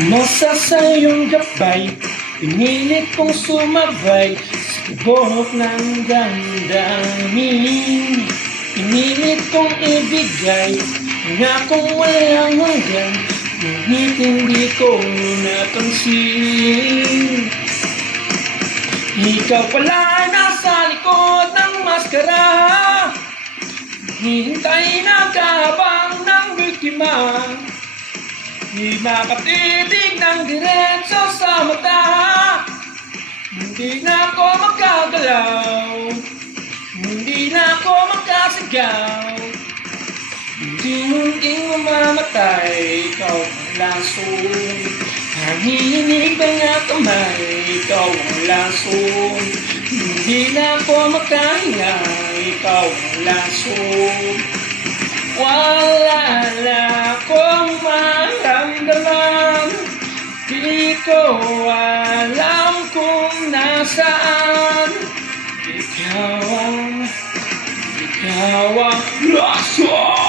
Umasa sa iyong gabay, pinilit kong sumabay sa tibok ng damdamin. Pinilit kong ibigay na kung walang hanggan, ngunit hindi ko napansin. Ikaw pala ay nasa likod ng maskara, hihintay na kahabang ng biktima. Di makatitig ng diretso sa mata, hindi na ako makagalaw, hindi na ako makasigaw. Hindi mamamatay, ikaw ang laso. Nanginginig mga kamay, ikaw ang laso. Hindi na ako makahinga, ikaw ang laso. Wala na akong maramdaman, di ko alam kung nasaan. Ikaw ang laso.